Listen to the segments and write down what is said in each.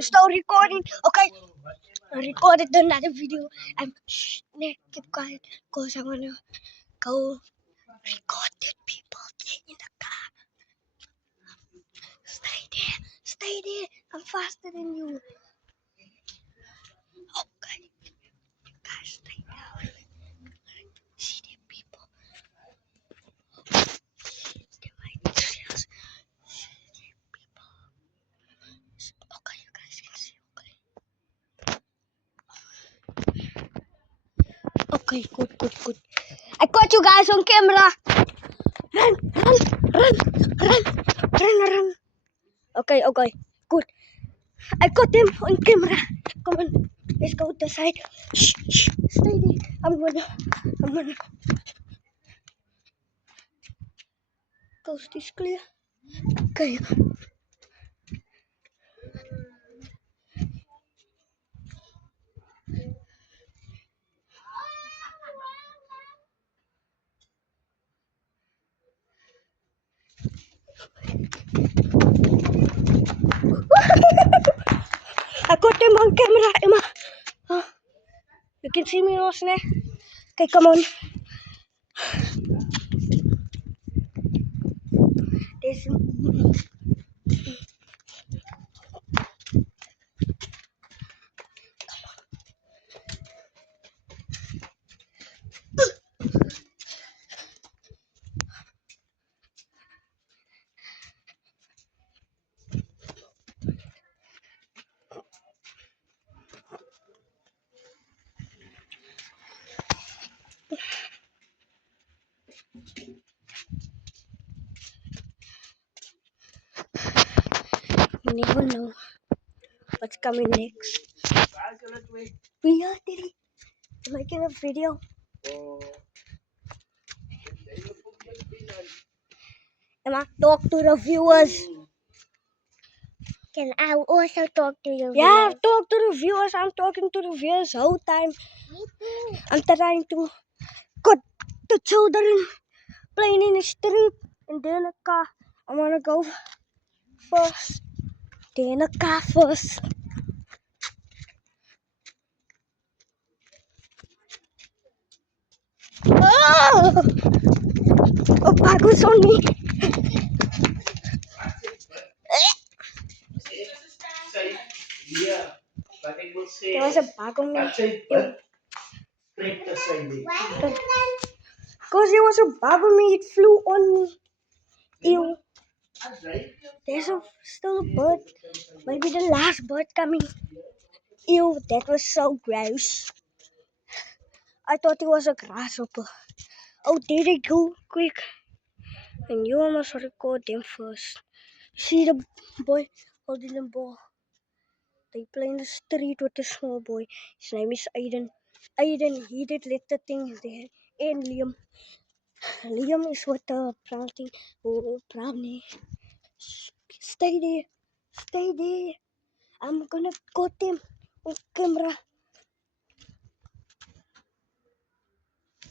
Stop recording. Okay. I recorded another video. And shh, keep quiet. Because I want to go record the people in the car. Stay there. Stay there. I'm faster than you. Okay. Guys, stay there. See the people. They might see us. See the people. Okay, you guys can see. Okay, good. I caught you guys on camera. Run. Okay, good. I caught them on camera. Come on, let's go to the side. Shh, stay there. I'm gonna. Coast is clear. Okay. I caught them on camera, Emma. You can see me, Rosne. Okay, come on. There's you never know what's coming next. We are making a video. Emma, talk to the viewers. Can I also talk to you? Yeah, talk to the viewers. I'm talking to the viewers whole time. I'm trying to cut the children playing in the street and then a car. I wanna go first. Then a car first. Oh! Oh, bagus on me. There was a bug on me. Because there was a bug on me, it flew on me. Ew. There's still a bird. Maybe the last bird coming. Ew, that was so gross. I thought it was a grasshopper. Oh, there they go, quick. And you must record them first. See the boy holding the ball. They play in the street with the small boy. His name is Aiden. Aiden, he did little things there. And Liam. Liam is with the brown thing. Oh, brownie. Stay there. Stay there. I'm gonna cut him on camera.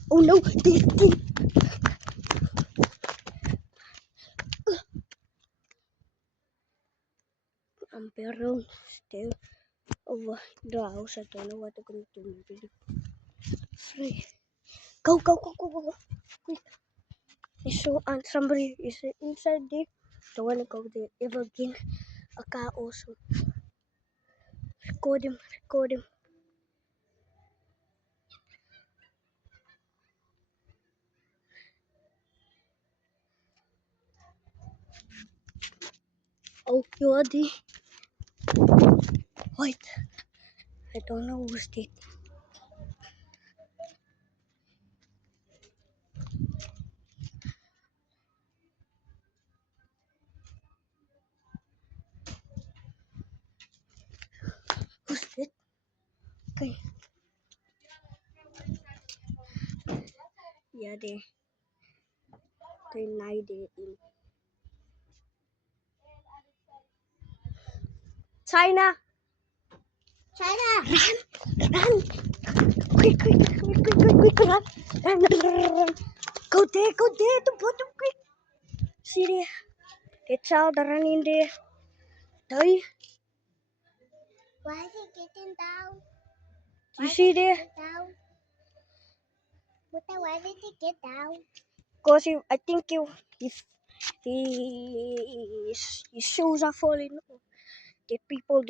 Oh no, this thing. I'm barrel still over the house. I don't know what I'm gonna do. Maybe. Three. Go. Quick. So, and somebody is inside there. Don't wanna go there ever again. A car also. Record him. Oh, you are the. Wait. I don't know who's that. Who's that? Okay. Yeah, they lie there in China. Run! Quick, run! Go there, the bottom, quick! See there, that child running there. Die! Why is he getting down? You see there? Down. But why did he get down? Because I think his shoes are falling. The people there